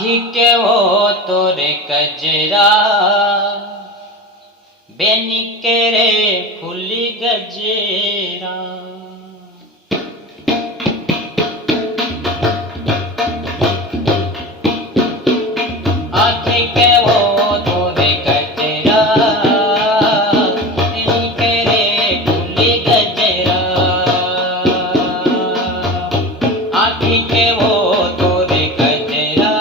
आखी के वो तोरे कजरा बेनी के रे फूली गजरा। आखी के वो तोरे कजरा बेनी के रे फूली गजरा। आखी के वो तोरे कजरा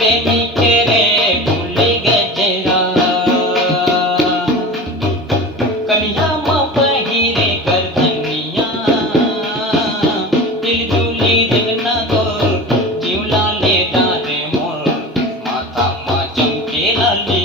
बेनी के रे फूली गजरा। कन्या माँ पहिरे गर्दनिया दिल जुली देखना गोर जीवला ले डारे मोर माथा माँ चमके लाली